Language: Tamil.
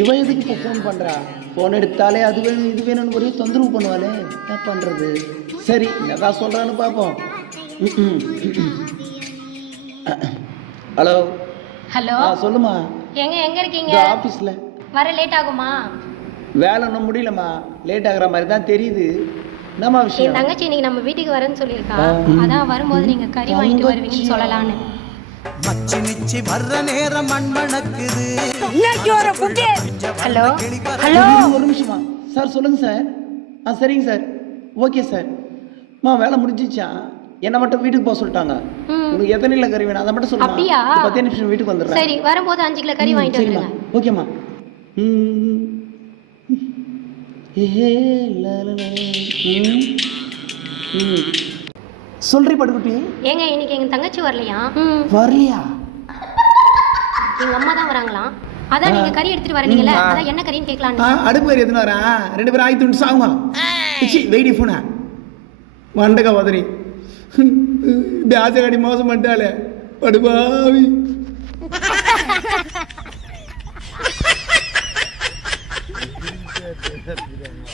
இவன் எதுக்கு இப்போ ஃபோன் பண்ணுறா? ஃபோன் எடுத்தாலே அது வேணும் இது வேணும்னு ஒரே தொந்தரவு பண்ணுவாளே, என்ன பண்ணுறது? சரி என்னதான் சொல்கிறான்னு பார்ப்போம். ஹலோ ஹலோ சொல்லுமா. எங்க இருக்கீங்க? ஆஃபீஸில். வர லேட் ஆகுமா? வேலை ஒன்றும் முடியலம்மா, லேட் ஆகுற மாதிரி தான் தெரியுது. என்னம்மா விஷயம்? என் தங்கச்சி இன்னைக்கு நம்ம வீட்டுக்கு வரேன்னு சொல்லியிருக்கா. அதான் வரும்போது நீங்க கறி வாங்கிட்டு வருவீங்கன்னு சொல்லலான்னு. மச்சி நிச்சி வர்ற நேரம் மண்மணக்குது. ஹலோ ஹலோ ஒரு நிமிஷமா சார், சொல்லுங்க சார். சரிங்க சார், ஓகே சார். வேலை முடிஞ்சிச்சா? என்ன மட்டும் வீட்டுக்கு போக சொல்லிட்டாங்க. உங்களுக்கு எத்தனை கிலோ கறி வேணும் அதை மட்டும் சொல்லுங்க. அப்படியா? 10 நிமிஷம் வீட்டுக்கு வந்துடுறேன். சரி, வரும்போது 5 கிலோ கறி வாங்கிட்டு வந்துருங்க. ஓகேம்மா. சொல்றீ படுகுட்டி. ஏங்க இன்னைக்கு எங்க தங்கச்சி வரலையா? வரலையா? எங்க அம்மா தான் வராங்களாம். அதான் நீங்க கறி எடுத்துட்டு வரீங்கல்ல, அதான் என்ன கறின்னு கேட்கலாம். அடுப்பு கறி எதுன்னு வரா? 2 பேரும் ஆயிட்டு சாகுமா? வெயிடி போன வண்டக்கா வதனி இந்த ஆசைக்காடி மோசம் பண்ணிட்டாலே படுபாவி.